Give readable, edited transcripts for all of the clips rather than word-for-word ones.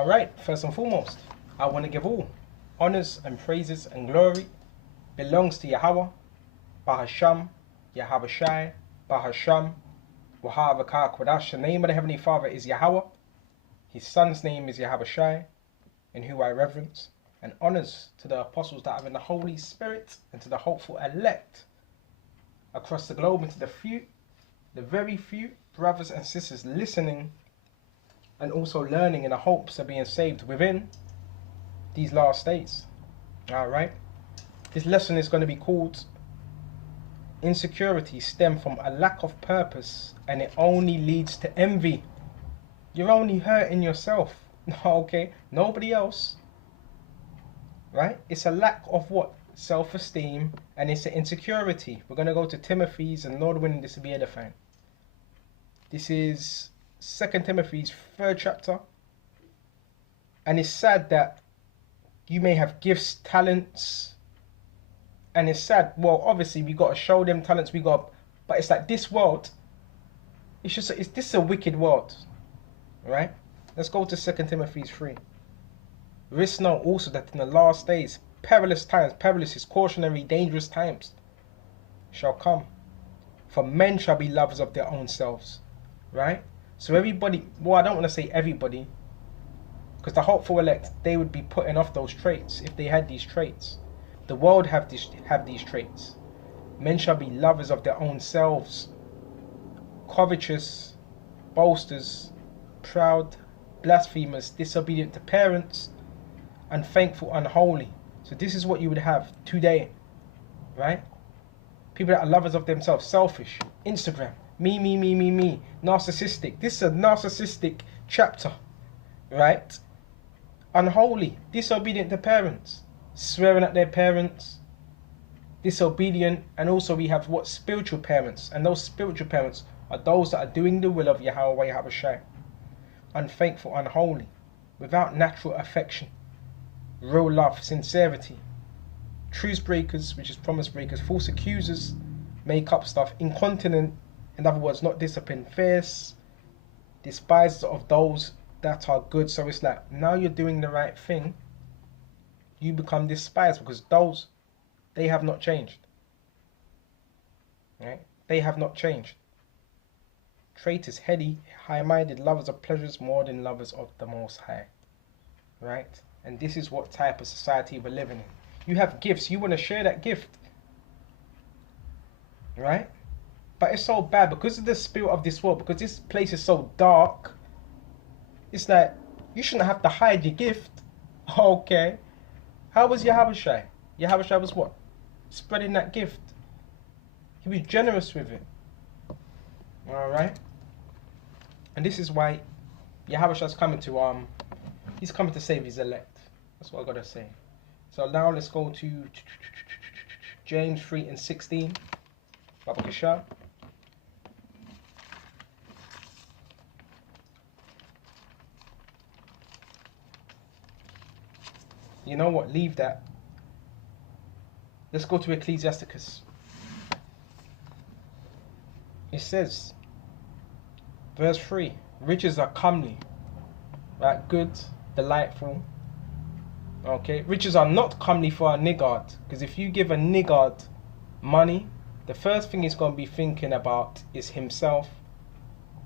Alright, first and foremost, I want to give all honors and praises and glory belongs to Yahweh, Bahasham, Yahweh Shai, Bahasham, Wahavakah Kodash. The name of the Heavenly Father is Yahweh. His Son's name is Yahweh Shai, in whom I reverence. And honors to the apostles that have in the Holy Spirit, and to the hopeful elect across the globe, and to the few, the very few brothers and sisters listening and also learning in the hopes of being saved within these last days. Alright. This lesson is going to be called Insecurities Stem from a Lack of Purpose, and it only leads to envy. You're only hurting yourself. Okay? Nobody else. Right? It's a lack of what? Self-esteem, and it's an insecurity. We're going to go to Timothy's, and Lord willing, this will be edifying. This is 2 Timothy's 3rd chapter. And it's sad that you may have gifts, talents, and it's sad. Well, obviously we got to show them talents we got, but it's like this world. This is a wicked world, right? Let's go to 2 Timothy 3. Risk know also that in the last days, perilous times, perilous is cautionary, dangerous times shall come. For men shall be lovers of their own selves, right? So everybody, well, I don't want to say everybody, because the hopeful elect, they would be putting off those traits if they had these traits. The world have these traits. Men shall be lovers of their own selves, covetous, boasters, proud, blasphemers, disobedient to parents, unthankful, unholy. So this is what you would have today, right? People that are lovers of themselves, selfish, Instagram, me, narcissistic. This is a narcissistic chapter, right? Unholy, disobedient to parents, swearing at their parents, disobedient. And also we have what? Spiritual parents. And those spiritual parents are those that are doing the will of Yahweh, Yahweh Shai. Unthankful, unholy, without natural affection, real love, sincerity, truce breakers, which is promise breakers, false accusers, make up stuff, incontinent, in other words, not disciplined, fierce, despisers of those that are good. So it's like, now you're doing the right thing, you become despised, because those, they have not changed, right? They have not changed. Traitors, heady, high-minded, lovers of pleasures more than lovers of the Most High, right? And this is what type of society we're living in. You have gifts, you want to share that gift, right? But it's so bad because of the spirit of this world, because this place is so dark. It's like, you shouldn't have to hide your gift. Okay. How was Yahweh Shai? Yahweh Shai was what? Spreading that gift. He was generous with it. Alright? And this is why Yahweh Shai is coming to, he's coming to save his elect. That's what I gotta say. So now let's go to James 3:16. Babakasha. You know what? Leave that. Let's go to Ecclesiasticus. It says, verse 3, riches are comely, right? Good, delightful. Okay, riches are not comely for a niggard, because if you give a niggard money, the first thing he's going to be thinking about is himself,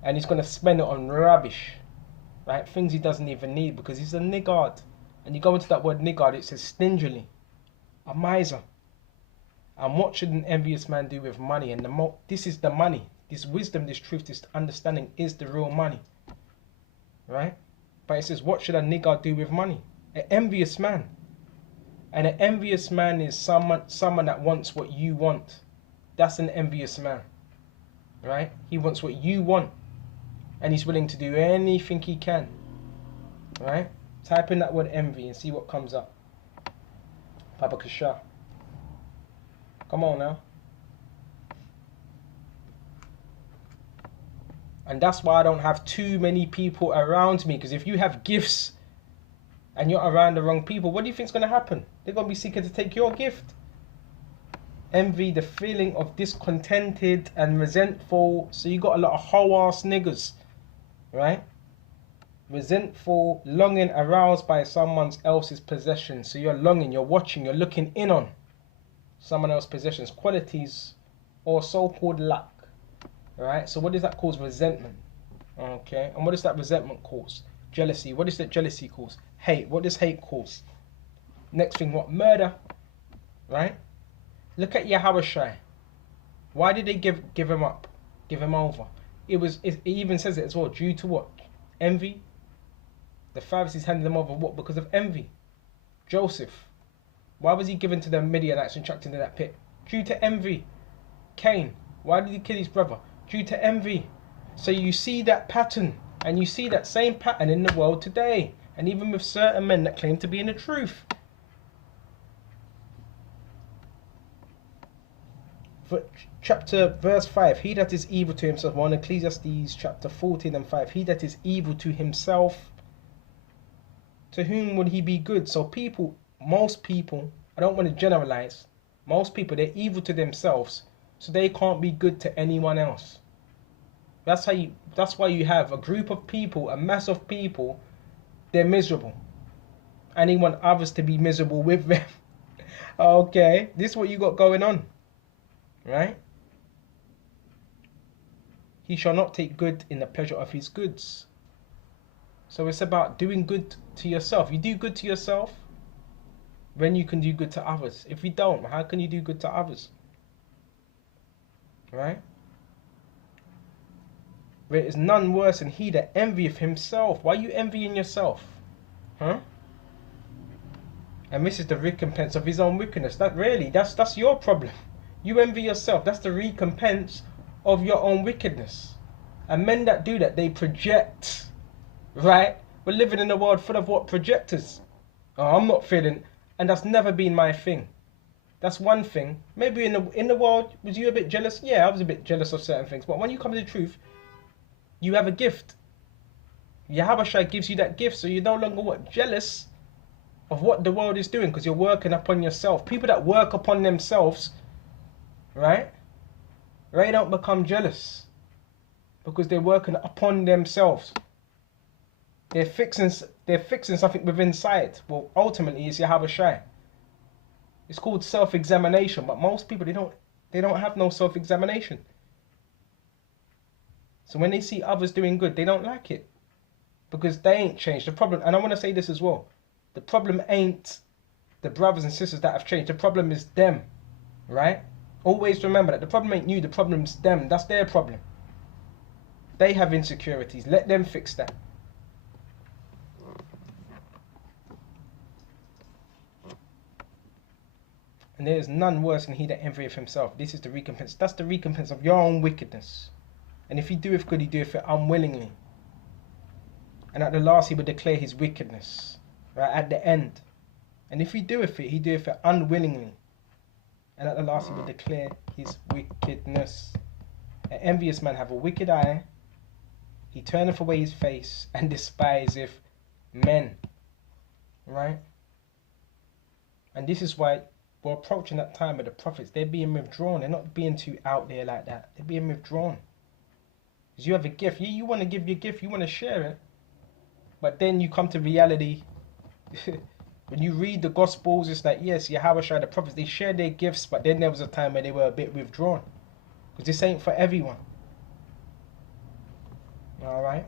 and he's going to spend it on rubbish, right? Things he doesn't even need, because he's a niggard. And you go into that word niggard, it says stingily, a miser. And what should an envious man do with money? And this is the money. This wisdom, this truth, this understanding is the real money, right? But it says, what should a niggard do with money? An envious man. And an envious man is someone that wants what you want. That's an envious man, right? He wants what you want, and he's willing to do anything he can, right? Type in that word envy and see what comes up. Babakasha. Come on now. And that's why I don't have too many people around me, because if you have gifts and you're around the wrong people, what do you think is going to happen? They're going to be seeking to take your gift. Envy, the feeling of discontented and resentful. So you got a lot of hoe-ass niggas, right? Resentful, longing aroused by someone else's possession. So you're longing, you're watching, you're looking in on someone else's possessions, qualities, or so-called lack. Right? So what does that cause? Resentment. Okay. And what does that resentment cause? Jealousy. What does that jealousy cause? Hate. What does hate cause? Next thing, what? Murder. Right? Look at Yahushua. Why did they give him up? Give him over? It even says it as well. Due to what? Envy. The Pharisees handed them over. What? Because of envy. Joseph. Why was he given to the Midianites and chucked into that pit? Due to envy. Cain. Why did he kill his brother? Due to envy. So you see that pattern. And you see that same pattern in the world today. And even with certain men that claim to be in the truth. Verse 5. He that is evil to himself. Well, in Ecclesiastes chapter 14 and 5. He that is evil to himself, to whom would he be good? So people, most people, I don't want to generalize. Most people, they're evil to themselves. So they can't be good to anyone else. That's why you have a group of people, a mass of people, they're miserable. And they want others to be miserable with them. Okay, this is what you got going on. Right? He shall not take good in the pleasure of his goods. So it's about doing good to yourself. You do good to yourself, then you can do good to others. If you don't, how can you do good to others? Right? There is none worse than he that envieth himself. Why are you envying yourself? Huh? And this is the recompense of his own wickedness. That's your problem. You envy yourself. That's the recompense of your own wickedness. And men that do that, they project. Right? We're living in a world full of what? Projectors. Oh, I'm not feeling, and that's never been my thing. That's one thing. Maybe in the world, was you a bit jealous? Yeah, I was a bit jealous of certain things. But when you come to the truth, you have a gift. Yahushua gives you that gift, so you're no longer what? Jealous of what the world is doing, because you're working upon yourself. People that work upon themselves, right? They don't become jealous because they're working upon themselves. They're fixing something within sight. Well, ultimately, it's Yahushua. It's called self-examination, but most people they don't have no self-examination. So when they see others doing good, they don't like it because they ain't changed. The problem, and I want to say this as well, the problem ain't the brothers and sisters that have changed. The problem is them, right? Always remember that the problem ain't you. The problem's them. That's their problem. They have insecurities. Let them fix that. And there is none worse than he that envieth himself. This is the recompense. That's the recompense of your own wickedness. And if he doeth good, he doeth it unwillingly. And at the last he will declare his wickedness. Right, at the end. And if he doeth it unwillingly. And at the last he will declare his wickedness. An envious man have a wicked eye. He turneth away his face and despiseth men. Right? And this is why we're approaching that time of the prophets. They're being withdrawn. They're not being too out there like that. They're being withdrawn. Because you have a gift. You want to give your gift. You want to share it. But then you come to reality. When you read the Gospels, it's like, yes, Yahushua, the prophets, they shared their gifts. But then there was a time where they were a bit withdrawn. Because this ain't for everyone. Alright?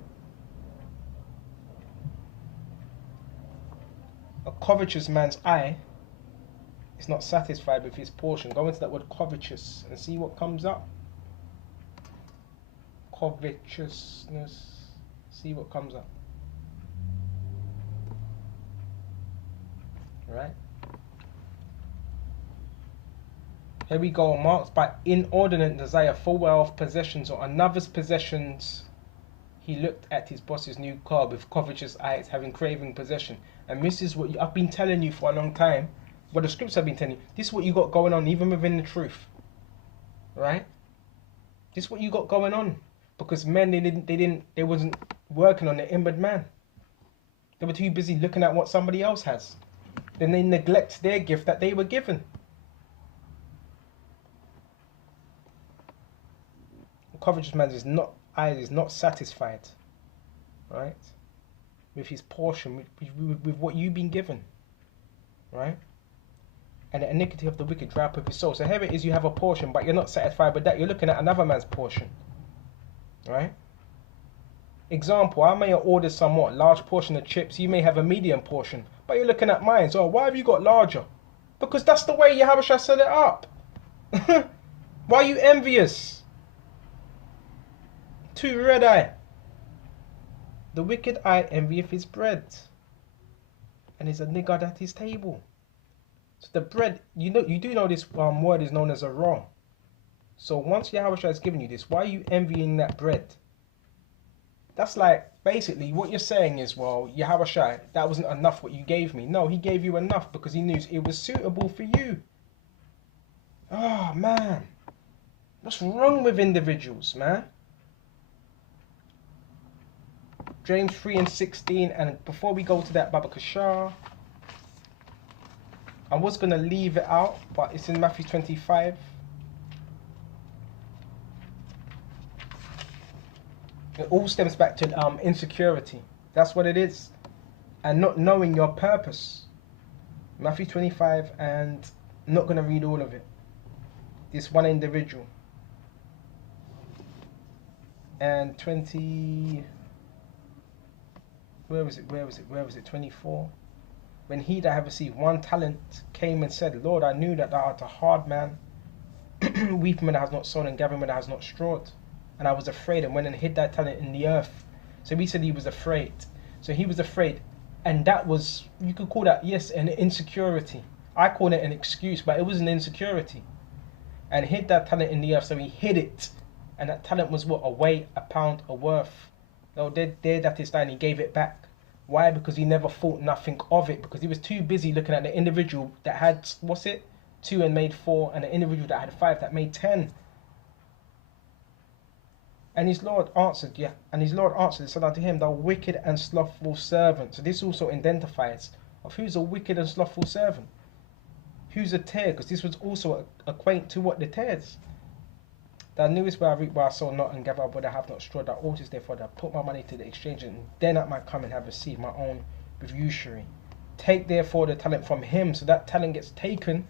A covetous man's eye is not satisfied with his portion. Go into that word covetous and see what comes up. Covetousness. See what comes up. Right? Here we go. Marked by inordinate desire for wealth, possessions, or another's possessions. He looked at his boss's new car with covetous eyes, having craving possession. And this is what I've been telling you for a long time. What the scripts have been telling you. This is what you got going on, even within the truth. Right? This is what you got going on. Because men, they wasn't working on the inward man. They were too busy looking at what somebody else has. Then they neglect their gift that they were given. A covetous man is not satisfied. Right? with his portion, with what you've been given, right? And the iniquity of the wicked dry up with his soul. So here it is, you have a portion, but you're not satisfied with that. You're looking at another man's portion, right? Example, I may have ordered somewhat large portion of chips. You may have a medium portion, but you're looking at mine. So why have you got larger? Because that's the way Yahushua set it up. Why are you envious? Too red eye. The wicked eye envieth his bread, and is a niggard at his table. So the bread, you do know this word is known as a raw. So once Yahushua has given you this, why are you envying that bread? That's like, basically, what you're saying is, well, Yahushua, that wasn't enough what you gave me. No, he gave you enough because he knew it was suitable for you. Oh, man. What's wrong with individuals, man? James 3:16, and before we go to that, Baba Kashar, I was going to leave it out, but it's in Matthew 25. It all stems back to insecurity. That's what it is. And not knowing your purpose. Matthew 25, and I'm not going to read all of it. This one individual. And 20... Where was it? 24. When he that had received 1 talent came and said, Lord, I knew that thou art a hard man, weeping when thou hast not sown and gathering when thou hast not strawed. And I was afraid and went and hid that talent in the earth. So we said he was afraid. So he was afraid. And that was, you could call that, yes, an insecurity. I call it an excuse, but it was an insecurity. And hid that talent in the earth. So he hid it. And that talent was what? A weight, a pound, a worth. No, there that is that, and he gave it back. Why? Because he never thought nothing of it. Because he was too busy looking at the individual that had, what's it? 2 and made 4. And the individual that had 5 that made 10. And his Lord answered, and said unto him, thou wicked and slothful servant. So this also identifies of who's a wicked and slothful servant. Who's a tare? Because this was also acquaint to what the tares. Thou knewest where I reap, where I sow not, and gather up where I have not strawed. Thou oughtest therefore to put my money to the exchange, and then at my coming have received my own with usury. Take therefore the talent from him, so that talent gets taken,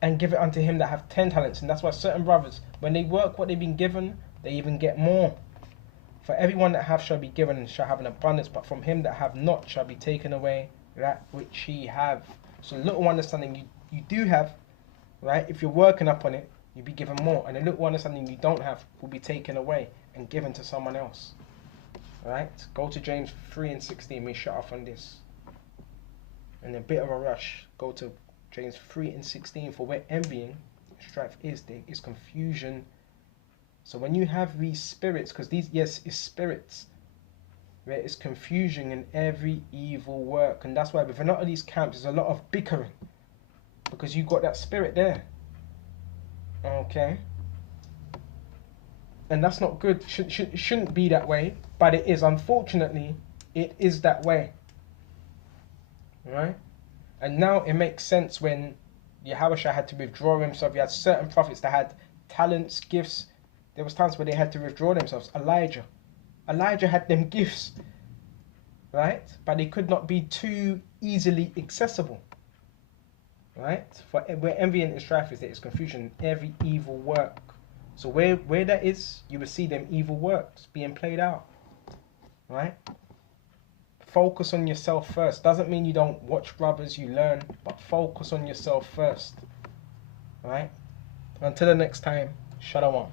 and give it unto him that have 10 talents. And that's why certain brothers, when they work what they've been given, they even get more. For everyone that hath shall be given and shall have an abundance, but from him that have not shall be taken away that which he have. So little understanding you do have, right? If you're working up on it, you'll be given more. And a little understanding you don't have will be taken away and given to someone else. Right? Go to James 3:16. We shut off on this. And a bit of a rush. Go to James 3:16. For where envying, strife is, there is confusion. So when you have these spirits, because these, yes, is spirits, there is confusion in every evil work. And that's why within a lot of these camps, there's a lot of bickering. Because you've got that spirit there. Okay? And that's not good. Shouldn't be that way. But it is. Unfortunately, it is that way. Right? And now it makes sense when Yahushua had to withdraw himself. You had certain prophets that had talents, gifts. There was times where they had to withdraw themselves. Elijah had them gifts, right? But they could not be too easily accessible, right? For where envy and strife is, there is confusion in every evil work. So where that is, you will see them evil works being played out, right? Focus on yourself first. Doesn't mean you don't watch brothers, you learn, but focus on yourself first, right? Until the next time, Shalom.